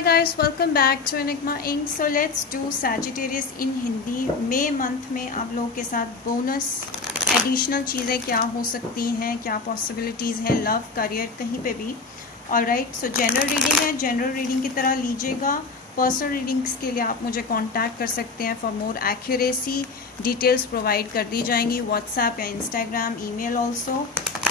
Hi guys, welcome back to Enigma Inc. So let's do Sagittarius in Hindi. मई month में आप लोगों के साथ बोनस एडिशनल चीज़ें क्या हो सकती हैं, क्या पॉसिबिलिटीज़ है लव करियर कहीं पे भी। ऑलराइट, सो जनरल रीडिंग है, जनरल रीडिंग की तरह लीजिएगा। पर्सनल रीडिंग्स के लिए आप मुझे कांटेक्ट कर सकते हैं for more accuracy. Details provide कर दी जाएंगी व्हाट्सएप या Instagram, email also.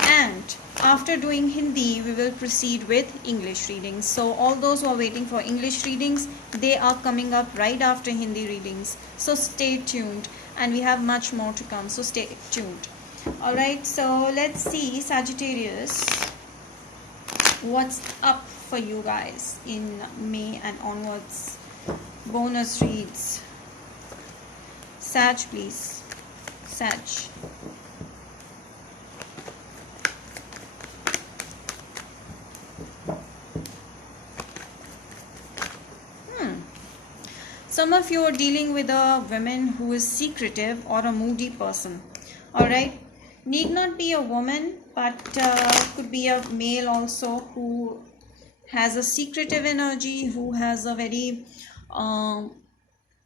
And after doing Hindi, we will proceed with English readings. So all those who are waiting for English readings, they are coming up right after Hindi readings. So stay tuned, and we have much more to come. So stay tuned. All right. So let's see Sagittarius. What's up for you guys in May and onwards? Bonus reads. Sag, please. Sag. Some of you are dealing with a woman who is secretive or a moody person. Alright, need not be a woman, but could be a male also who has a secretive energy, who has a very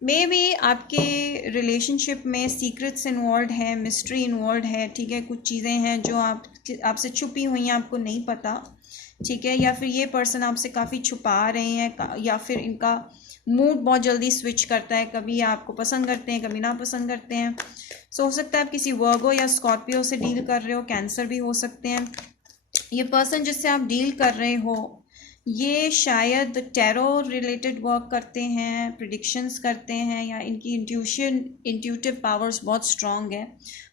may be आपके relationship में secrets involve है, mystery involve है, ठीक है। कुछ चीज़ें हैं जो आपसे छुपी हुई हैं, आपको नहीं पता, ठीक है। या फिर ये पर्सन आपसे काफ़ी छुपा रहे हैं, या फिर इनका मूड बहुत जल्दी स्विच करता है, कभी आपको पसंद करते हैं, कभी ना पसंद करते हैं। सो हो सकता है आप किसी वर्गो या स्कॉर्पियो से डील कर रहे हो, कैंसर भी हो सकते हैं। ये पर्सन जिससे आप डील कर रहे हो ये शायद टैरो रिलेटेड वर्क करते हैं, प्रिडिक्शंस करते हैं, या इनकी इंट्यूटिव पावर्स बहुत स्ट्रॉन्ग है।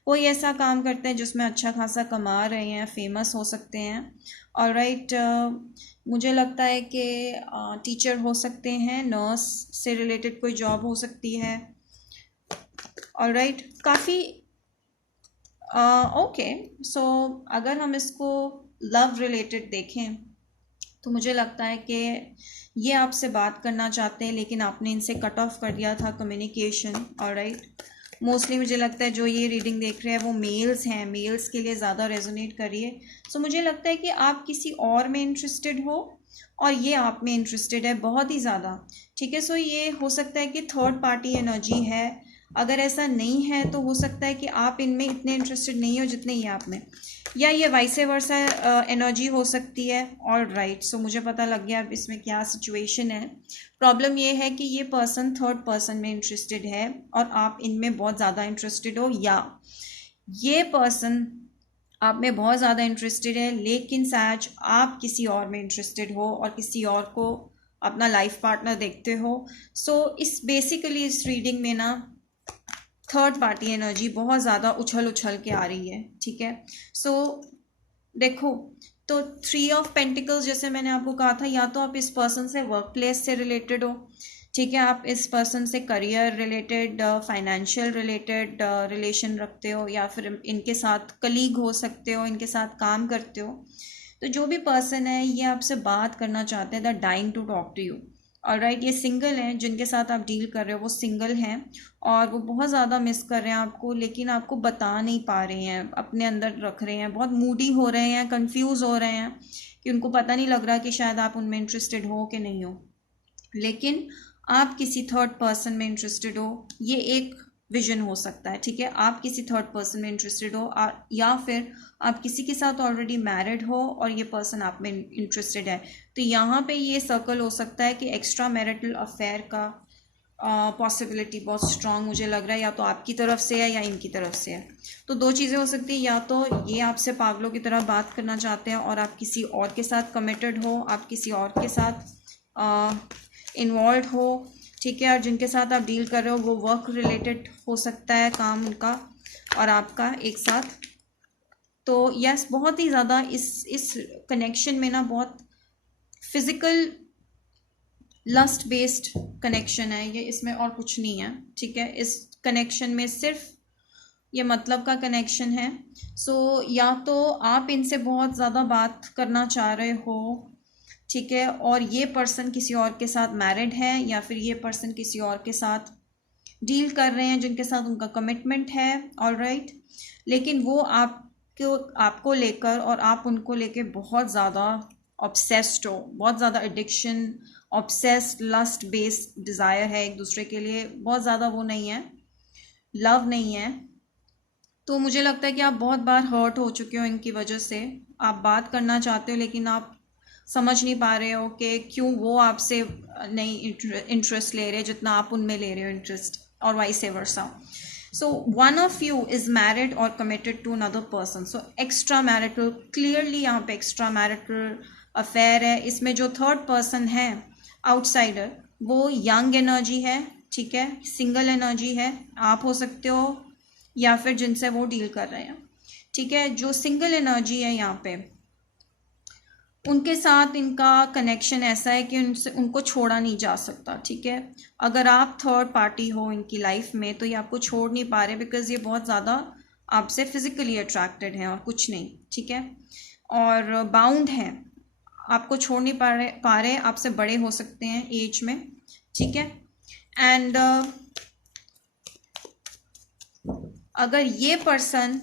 कोई ऐसा काम करते हैं जिसमें अच्छा खासा कमा रहे हैं, फेमस हो सकते हैं। ऑलराइट, मुझे लगता है कि टीचर हो सकते हैं, नर्स से रिलेटेड कोई जॉब हो सकती है। ऑलराइट, काफ़ी ओके। सो अगर हम इसको लव रिलेटेड देखें तो मुझे लगता है कि ये आपसे बात करना चाहते हैं, लेकिन आपने इनसे कट ऑफ कर दिया था कम्युनिकेशन। ऑलराइट, मोस्टली मुझे लगता है जो ये रीडिंग देख रहे हैं वो मेल्स हैं, मेल्स के लिए ज़्यादा रेजोनेट करिए। सो मुझे लगता है कि आप किसी और में इंटरेस्टेड हो और ये आप में इंटरेस्टेड है बहुत ही ज़्यादा, ठीक है। सो ये हो सकता है कि थर्ड पार्टी एनर्जी है। अगर ऐसा नहीं है तो हो सकता है कि आप इनमें इतने इंटरेस्टेड नहीं हो जितने ये आप में, या ये वाइसे वर्सा एनर्जी हो सकती है। ऑल राइट, सो मुझे पता लग गया अब इसमें क्या सिचुएशन है। प्रॉब्लम ये है कि ये पर्सन थर्ड पर्सन में इंटरेस्टेड है और आप इनमें बहुत ज़्यादा इंटरेस्टेड हो, या ये पर्सन आप में बहुत ज़्यादा इंटरेस्टेड है लेकिन सैज आप किसी और में इंटरेस्टेड हो और किसी और को अपना लाइफ पार्टनर देखते हो। सो इस बेसिकली इस रीडिंग में ना थर्ड पार्टी एनर्जी बहुत ज़्यादा उछल के आ रही है, ठीक है। सो देखो, तो 3 ऑफ पेंटिकल्स जैसे मैंने आपको कहा था, या तो आप इस पर्सन से वर्क प्लेस से रिलेटेड हो, ठीक है। आप इस पर्सन से career related, financial related relation रखते हो, या फिर इनके साथ कलीग हो सकते हो, इनके साथ काम करते हो। तो जो भी पर्सन है ये आपसे बात करना चाहते हैं, the dying to talk to you. Alright, ये सिंगल हैं, जिनके साथ आप डील कर रहे हो वो सिंगल हैं और वो बहुत ज़्यादा मिस कर रहे हैं आपको, लेकिन आपको बता नहीं पा रहे हैं, अपने अंदर रख रहे हैं, बहुत मूडी हो रहे हैं, कंफ्यूज हो रहे हैं कि उनको पता नहीं लग रहा कि शायद आप उनमें इंटरेस्टेड हो कि नहीं हो, लेकिन आप किसी थर्ड पर्सन में इंटरेस्टेड हो। ये एक विजन हो सकता है, ठीक है। आप किसी थर्ड पर्सन में इंटरेस्टेड हो, या फिर आप किसी के साथ ऑलरेडी मैरिड हो और ये पर्सन आप में इंटरेस्टेड है। तो यहाँ पे ये सर्कल हो सकता है कि एक्स्ट्रा मैरिटल अफेयर का पॉसिबिलिटी बहुत स्ट्रांग मुझे लग रहा है, या तो आपकी तरफ से है या इनकी तरफ से है। तो दो चीज़ें हो सकती है, या तो ये आपसे पागलों की तरह बात करना चाहते हैं और आप किसी और के साथ कमिटेड हो, आप किसी और के साथ इन्वॉल्व हो, ठीक है। और जिनके साथ आप डील कर रहे हो वो वर्क रिलेटेड हो सकता है काम उनका और आपका एक साथ। तो यस, बहुत ही ज़्यादा इस कनेक्शन में ना बहुत फिजिकल लस्ट बेस्ड कनेक्शन है ये, इसमें और कुछ नहीं है, ठीक है। इस कनेक्शन में सिर्फ ये मतलब का कनेक्शन है। सो या तो आप इनसे बहुत ज़्यादा बात करना चाह रहे हो, ठीक है, और ये पर्सन किसी और के साथ मैरिड है, या फिर ये पर्सन किसी और के साथ डील कर रहे हैं जिनके साथ उनका कमिटमेंट है। ऑलराइट, लेकिन वो आपको लेकर और आप उनको लेकर बहुत ज़्यादा ऑब्सेस्ड हो, बहुत ज़्यादा addiction, obsessed lust based desire है एक दूसरे के लिए, बहुत ज़्यादा वो नहीं है, लव नहीं है। तो मुझे लगता है कि आप बहुत बार हर्ट हो चुके हो इनकी वजह से। आप बात करना चाहते हो लेकिन आप समझ नहीं पा रहे हो कि क्यों वो आपसे नहीं इंटरेस्ट ले रहे जितना आप उनमें ले रहे हो इंटरेस्ट, और vice versa. So one of you is married और committed to another person. So extra marital, clearly यहाँ पे एक्स्ट्रा मैरिटल अफेयर है। इसमें जो थर्ड पर्सन है आउटसाइडर, वो यंग एनर्जी है, ठीक है, सिंगल एनर्जी है, आप हो सकते हो या फिर जिनसे वो डील कर रहे हैं, ठीक है। जो सिंगल एनर्जी है यहाँ पे, उनके साथ इनका कनेक्शन ऐसा है कि उनसे उनको छोड़ा नहीं जा सकता, ठीक है। अगर आप थर्ड पार्टी हो इनकी लाइफ में तो ये आपको छोड़ नहीं पा रहे, बिकॉज ये बहुत ज़्यादा आपसे फिजिकली अट्रैक्टेड हैं और कुछ नहीं, ठीक है, और बाउंड हैं, आपको छोड़ नहीं पा रहे, आपसे बड़े हो सकते हैं एज में, ठीक है। एंड अगर ये पर्सन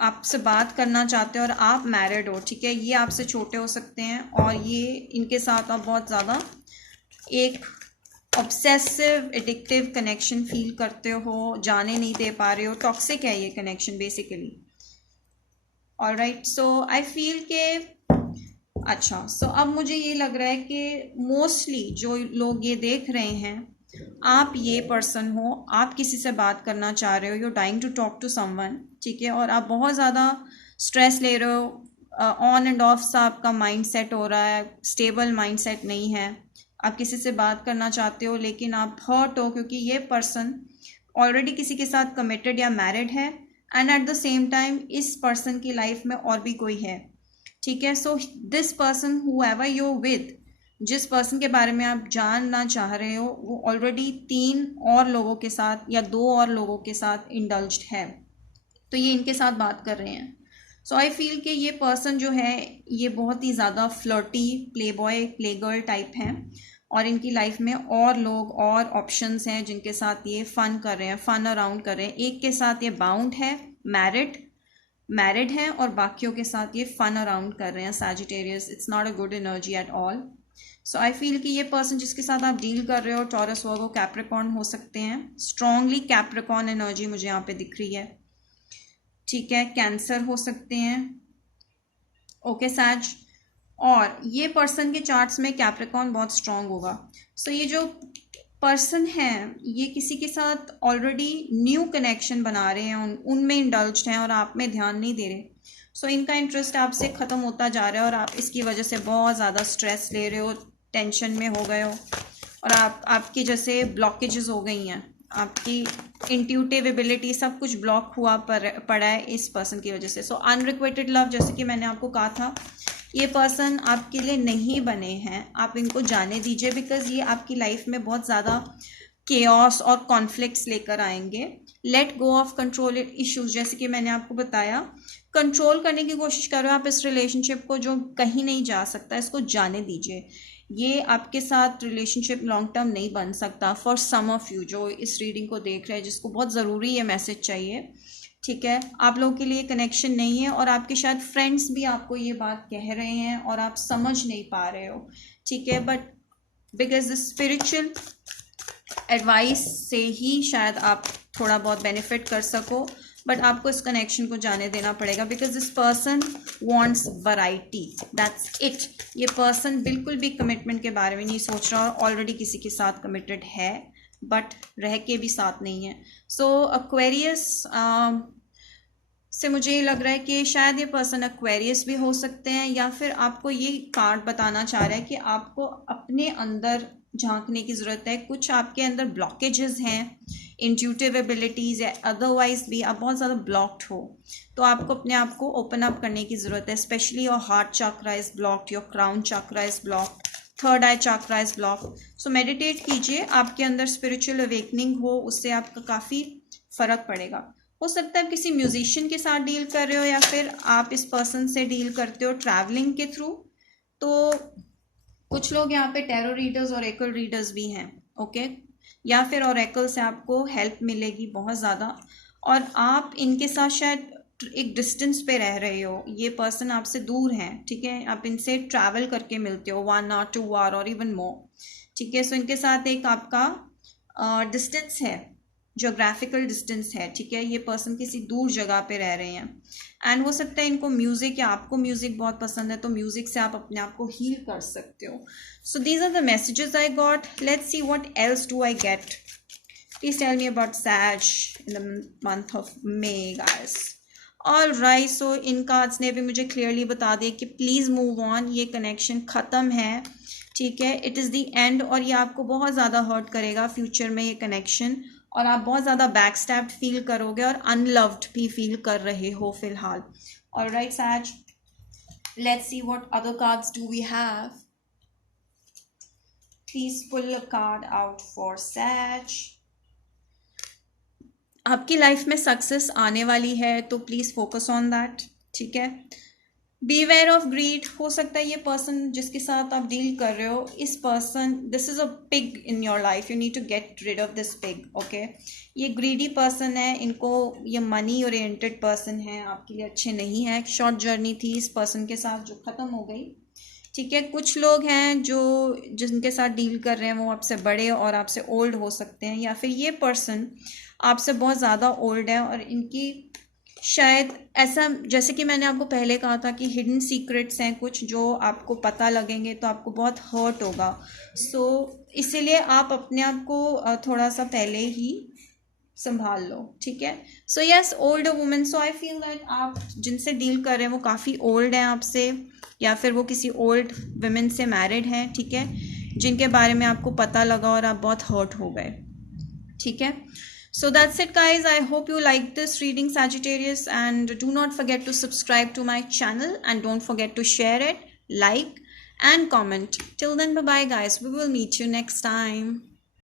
आपसे बात करना चाहते हो और आप मैरिड हो, ठीक है, ये आपसे छोटे हो सकते हैं और ये इनके साथ आप बहुत ज़्यादा एक ऑब्सेसिव एडिक्टिव कनेक्शन फील करते हो, जाने नहीं दे पा रहे हो, टॉक्सिक है ये connection basically. Alright, so I feel के अच्छा, सो अब मुझे ये लग रहा है कि मोस्टली जो लोग ये देख रहे हैं, आप ये पर्सन हो, आप किसी से बात करना चाह रहे हो, you dying to talk to someone, ठीक है, और आप बहुत ज़्यादा स्ट्रेस ले रहे हो, ऑन एंड ऑफ सा आपका माइंड सेट हो रहा है, स्टेबल माइंड सेट नहीं है, आप किसी से बात करना चाहते हो लेकिन आप हर्ट हो क्योंकि ये पर्सन ऑलरेडी किसी के साथ कमिटेड या मैरिड है, and at the same time इस पर्सन की लाइफ में और भी कोई है, ठीक है। So this person whoever you with, जिस पर्सन के बारे में आप जानना चाह रहे हो, वो ऑलरेडी 3 और लोगों के साथ या 2 और लोगों के साथ इंडल्ज्ड है, तो ये इनके साथ बात कर रहे हैं। सो आई फील कि ये पर्सन जो है ये बहुत ही ज़्यादा flirty, play boy play girl type हैं, और इनकी लाइफ में और लोग और ऑप्शंस हैं जिनके साथ ये फ़न कर रहे हैं, फ़न अराउंड कर रहे हैं। एक के साथ ये बाउंड है, मैरिड हैं, और बाकियों के साथ ये फ़न अराउंड कर रहे हैं। Sagittarius, it's not a good energy at all. So I feel कि ये पर्सन जिसके साथ आप डील कर रहे हो, टॉरस, वर्गो, कैप्रिकॉर्न हो सकते हैं, स्ट्रांगली कैप्रिकॉर्न एनर्जी मुझे यहाँ पे दिख रही है, ठीक है, कैंसर हो सकते हैं, ओके सैज, और ये पर्सन के चार्ट्स में कैप्रिकॉर्न बहुत स्ट्रांग होगा। सो ये जो पर्सन है ये किसी के साथ ऑलरेडी न्यू कनेक्शन बना रहे हैं, उनमें इंडल्ज्ड हैं और आप में ध्यान नहीं दे रहे। सो इनका इंटरेस्ट आपसे ख़त्म होता जा रहा है और आप इसकी वजह से बहुत ज़्यादा स्ट्रेस ले रहे हो, टेंशन में हो गए हो, और आपकी जैसे ब्लॉकेजेस हो गई हैं, आपकी इंट्यूटिव एबिलिटी सब कुछ ब्लॉक हुआ पड़ा है इस पर्सन की वजह से। सो अनरिक्वेटेड लव, जैसे कि मैंने आपको कहा था, ये पर्सन आपके लिए नहीं बने हैं, आप इनको जाने दीजिए, बिकॉज ये आपकी लाइफ में बहुत ज़्यादा केओस और कॉन्फ्लिक्ट्स लेकर आएंगे। Let go of control issues, जैसे कि मैंने आपको बताया, कंट्रोल करने की कोशिश करो आप इस रिलेशनशिप को जो कहीं नहीं जा सकता, इसको जाने दीजिए। ये आपके साथ रिलेशनशिप लॉन्ग टर्म नहीं बन सकता फॉर सम ऑफ यू जो इस रीडिंग को देख रहे हैं, जिसको बहुत ज़रूरी ये मैसेज चाहिए, ठीक है। आप लोगों के लिए कनेक्शन नहीं है, और आपके शायद फ्रेंड्स भी आपको ये बात कह रहे हैं और आप समझ नहीं पा रहे हो, ठीक है, but because the spiritual advice से ही शायद आप थोड़ा बहुत बेनिफिट कर सको, बट आपको इस कनेक्शन को जाने देना पड़ेगा, because this person wants variety, that's it. ये पर्सन बिल्कुल भी कमिटमेंट के बारे में नहीं सोच रहा और ऑलरेडी किसी के साथ कमिटेड है, बट रह के भी साथ नहीं है। सो एक्वेरियस से मुझे लग रहा है कि शायद ये पर्सन एक्वेरियस भी हो सकते हैं, या फिर आपको ये कार्ड बताना चाह रहा है कि आपको अपने अंदर झांकने की ज़रूरत है। कुछ आपके अंदर ब्लॉकेजेस हैं, इंट्यूटिव एबिलिटीज़ या अदरवाइज भी आप बहुत ज़्यादा ब्लॉक्ड हो, तो आपको अपने आप को ओपन अप करने की ज़रूरत है। Specially your heart chakra is blocked, your crown chakra is blocked, third I chakra is blocked. So meditate कीजिए, आपके अंदर स्पिरिचुअल अवेकनिंग हो, उससे आपका काफ़ी फ़र्क पड़ेगा। हो सकता है आप किसी म्यूजिशियन के साथ डील कर रहे हो, या फिर आप इस पर्सन से डील करते हो ट्रैवलिंग के थ्रू। तो कुछ लोग यहाँ पे टैरो रीडर्स और ओरेकल रीडर्स भी हैं, ओके, या फिर ओरेकल से आपको हेल्प मिलेगी बहुत ज़्यादा, और आप इनके साथ शायद एक डिस्टेंस पे रह रहे हो, ये पर्सन आपसे दूर हैं, ठीक है, आप इनसे ट्रैवल करके मिलते हो 1 आवर 2 आवर और इवन मोर, ठीक है। सो इनके साथ एक आपका डिस्टेंस है, जोग्राफिकल डिस्टेंस है, ठीक है। ये पर्सन किसी दूर जगह पे रह रहे हैं एंड हो सकता है इनको म्यूज़िक या आपको म्यूज़िक बहुत पसंद है, तो म्यूज़िक से आप अपने आप को हील कर सकते हो। So these are the messages I got. Let's see what else do I get. Please tell me about Sag in the month of May, guys. All right, so in cards ने भी मुझे clearly बता दिया कि please move on, ये connection ख़त्म है, ठीक है, इट इज़ द एंड, और ये आपको बहुत ज़्यादा हर्ट करेगा फ्यूचर में ये कनेक्शन, और आप बहुत ज़्यादा बैकस्टैप्ड फील करोगे और अनलव्ड भी फील कर रहे हो फिलहाल। All right Sag, let's see what other cards do we have. Please pull a card out for Sag। आपकी लाइफ में सक्सेस आने वाली है, तो प्लीज़ फोकस ऑन दैट, ठीक है। Beware of greed. हो सकता है ये पर्सन जिसके साथ आप डील कर रहे हो, इस person, this is a pig in your life, you need to get rid of this pig, okay. ये ग्रीडी पर्सन है, इनको ये मनी ओरिएंटेड पर्सन है, आपके लिए अच्छे नहीं है। शॉर्ट जर्नी थी इस पर्सन के साथ जो ख़त्म हो गई, ठीक है। कुछ लोग हैं जो जिनके साथ डील कर रहे हैं वो आपसे बड़े और आपसे ओल्ड हो सकते हैं, या फिर ये पर्सन आपसे बहुत ज़्यादा ओल्ड है और इनकी शायद ऐसा, जैसे कि मैंने आपको पहले कहा था कि हिडन सीक्रेट्स हैं कुछ जो आपको पता लगेंगे तो आपको बहुत हर्ट होगा। सो इसीलिए आप अपने आप को थोड़ा सा पहले ही संभाल लो, ठीक है। So yes, old women. So I feel that आप जिनसे डील कर रहे हैं वो काफ़ी ओल्ड हैं आपसे, या फिर वो किसी ओल्ड वुमेन से मैरिड हैं, ठीक है, जिनके बारे में आपको पता लगा और आप बहुत हर्ट हो गए, ठीक है। So that's it guys, I hope you like this reading Sagittarius, and do not forget to subscribe to my channel and don't forget to share it, like and comment. Till then, bye bye guys, we will meet you next time.